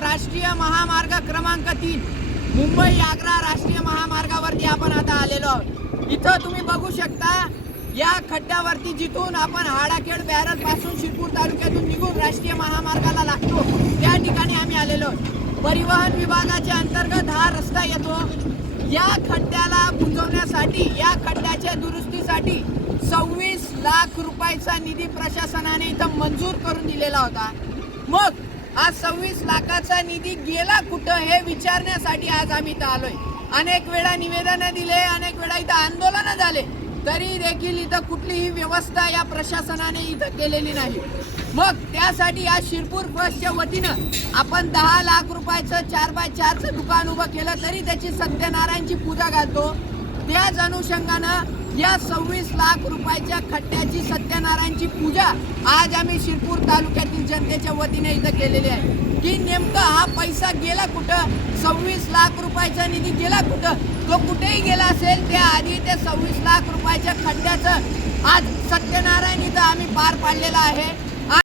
राष्ट्रीय महामार्ग क्रमांक 3 मुंबई आग्रा राष्ट्रीय महामार्गावरती आपण आता आलेलो आहोत। इथं तुम्ही बघू शकता या खड्ड्यावरती जिथून आपण हाडाखेड बॅरल पासून शिरपूर तालुक्यातून निघून राष्ट्रीय महामार्गाला लागतो त्या ठिकाणी आम्ही आलेलो आहोत। परिवहन विभागाच्या अंतर्गत हा रस्ता येतो। या खड्ड्याला बुजवण्यासाठी या खड्ड्याच्या दुरुस्तीसाठी 26 लाख रुपयाचा निधी प्रशासनाने इथं मंजूर करून दिलेला होता। मग आज 26 लाखाचा निधी गेला कुठं हे विचारण्यासाठी आज आम्ही इथं आलोय। अनेक वेळा निवेदन दिले, अनेक वेळा इथं आंदोलन झाले, तरी देखील इथं कुठलीही व्यवस्था या प्रशासनाने इथं केलेली नाही। मग त्यासाठी आज शिरपूर फर्स्टच्या वतीनं आपण 10 लाख रुपयाचं 4x4चं दुकान उभं केलं, तरी त्याची सत्यनारायणची पूजा घालतो। त्याच अनुषंगानं या 26 लाख रुपयाच्या खड्ड्याची सत्यनारायणची पूजा आज आम्ही शिरपूर तालुक्यातील जनतेच्या वतीने इथं केलेली आहे। की नेमका हा पैसा गेला कुठं, 26 लाख रुपयाचा निधी गेला कुठं, तो कुठेही गेला असेल त्याआधी त्या 26 लाख रुपयाच्या खड्ड्याचं आज सत्यनारायण इथं आम्ही पार पाडलेलं आहे।